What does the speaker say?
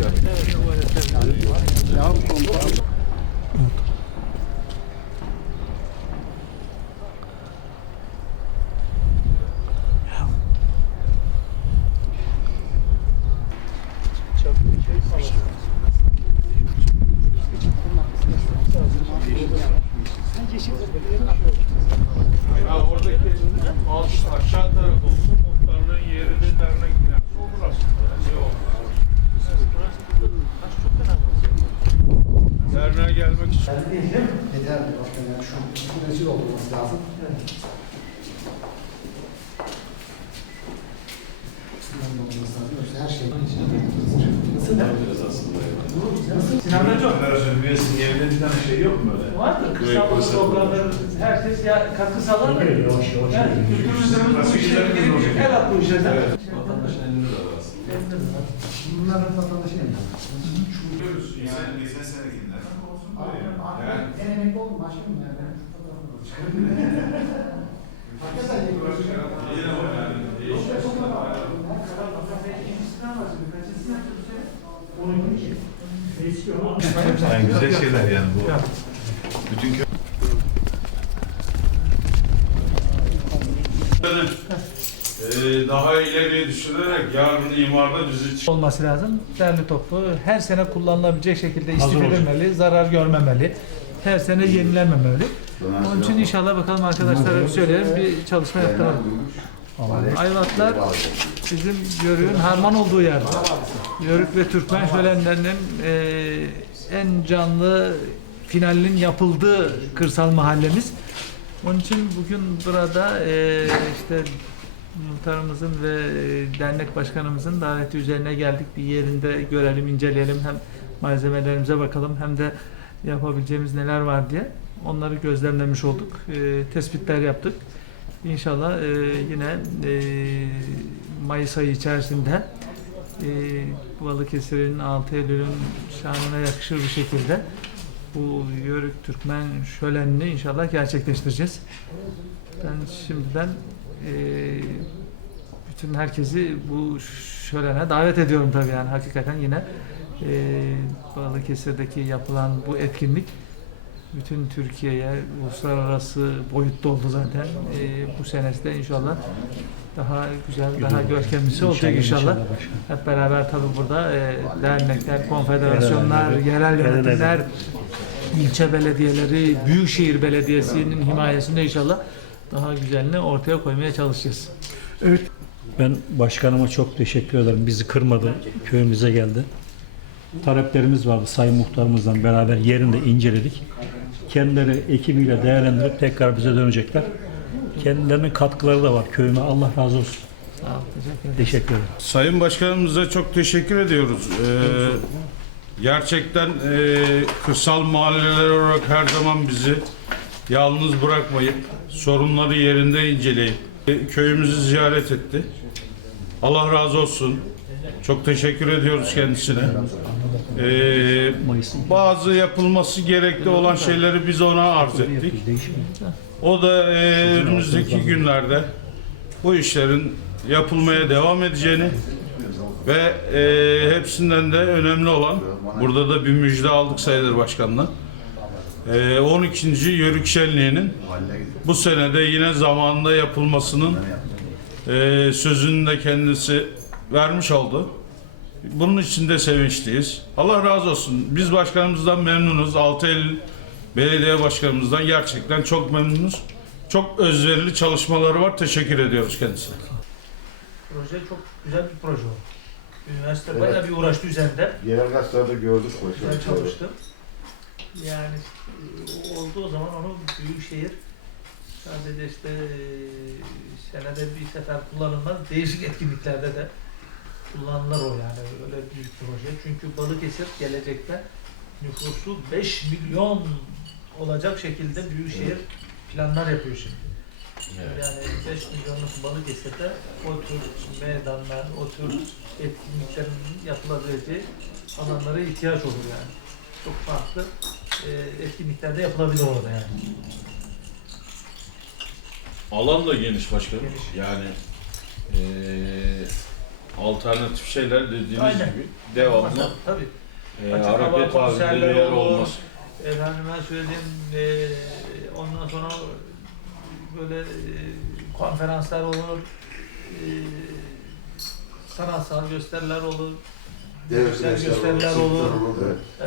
Ya oradaki alt aşağı taraf olsun, muhtarlığın yeri de dernek binası olur aslında. Ne olur? Derneğe gelmek için. Yeter başkanım yani şu rezil olması lazım. Bunların olması lazım. Yoksa her şey Sinan Hocam. Federasyon üyesinin yerinde bir tane şey yok mu öyle? Vardır. Kısaltma programları herkes ya katkı sağlar da. Yavaş yavaş. Yani kültürümüzden bu Nasıl işlere girip el atma işlerden. Vatandaşın elinde de var aslında. Bunların vatandaşın elinde. Geçen, geçen senekinden. Ama olsun. Böyle. Abi Yani ben emekli oldum. Başkanım ya. Ben fotoğrafımı da çıkarım. Hakikaten yine o yani. Yani güzel şeyler yani bu. Bütün köy... Ee, daha ileriye düşünerek yarın imarda bizi olması lazım. Derli toplu her sene kullanılabilecek şekilde edilmeli, zarar görmemeli. Her sene yenilenmemeli. Onun için inşallah bakalım arkadaşlara söyleyelim bir çalışma yaptıralım. Ayvatlar bizim Yörük'ün harman olduğu yer. Yörük ve Türkmen şölenlerinin eee, en canlı finalinin yapıldığı kırsal mahallemiz. Onun için bugün burada eee, işte muhtarımızın ve e, dernek başkanımızın daveti üzerine geldik. Bir yerinde görelim, inceleyelim. Hem malzemelerimize bakalım hem de yapabileceğimiz neler var diye. Onları gözlemlemiş olduk. E, tespitler yaptık. İnşallah e, yine e, Mayıs ayı içerisinde e, Balıkesir'in 6 Eylül'ün şanına yakışır bir şekilde bu Yörük Türkmen şölenini inşallah gerçekleştireceğiz. Ben şimdiden e, bütün herkesi bu şölene davet ediyorum tabii yani hakikaten yine e, Balıkesir'deki yapılan bu etkinlik bütün Türkiye'ye uluslararası boyutta oldu zaten. E, bu senesi de inşallah daha güzel, daha görkemlisi olacak inşallah. Hep beraber tabii burada e, dernekler, konfederasyonlar, yerel yönetimler, ilçe belediyeleri, büyükşehir belediyesinin himayesinde inşallah daha güzelini ortaya koymaya çalışacağız. Ben başkanıma çok teşekkür ederim. Bizi kırmadı, köyümüze geldi. Taleplerimiz vardı sayın muhtarımızla beraber yerinde inceledik. Kendileri ekibiyle değerlendirip tekrar bize dönecekler. Kendilerinin katkıları da var köyüme. Allah razı olsun. Sağ ol, teşekkür ederim. Teşekkür ederim. Sayın Başkanımıza çok teşekkür ediyoruz. Ee, gerçekten e, kırsal mahalleler olarak her zaman bizi yalnız bırakmayıp sorunları yerinde inceleyip e, köyümüzü ziyaret etti. Allah razı olsun. Çok teşekkür ediyoruz kendisine. Ee, bazı yapılması gerekli olan şeyleri biz ona arz ettik. O da e, önümüzdeki günlerde bu işlerin yapılmaya devam edeceğini ve e, hepsinden de önemli olan burada da bir müjde aldık sayılır başkanla. E, 12. Yörük Şenliği'nin bu senede yine zamanında yapılmasının e, sözünü de kendisi vermiş oldu. Bunun için de sevinçliyiz. Allah razı olsun. Biz başkanımızdan memnunuz. 6 Eylül Belediye Başkanımızdan gerçekten çok memnunuz. Çok özverili çalışmaları var. Teşekkür ediyoruz kendisine. Proje çok güzel bir proje oldu. Üniversite bayağı bir uğraştı üzerinde. Yerel gazetelerde gördük Güzel çalıştı. Yani e, oldu o zaman onu Büyükşehir sadece işte e, senede bir sefer kullanılmaz. Değişik etkinliklerde de kullanılır o yani öyle büyük proje. Çünkü Balıkesir gelecekte nüfusu 5 milyon olacak şekilde Büyükşehir planlar yapıyor şimdi. Yani 5 milyonluk Balıkesir'de o tür meydanlar, o tür etkinliklerin yapılabileceği alanlara ihtiyaç olur yani. Çok farklı e, etkinlikler de yapılabilir orada yani. Alan da geniş başkanım. Geniş. Yani eee alternatif şeyler dediğiniz Aynen. gibi devamlı Tabii. e, Açık hava hareket halinde konserleri yer olur. olması. Efendime söyleyeyim eee ondan sonra böyle eee, konferanslar olur. eee, sanatsal gösteriler olur. Evet, Göster- mesela gösteriler olur. olur. eee,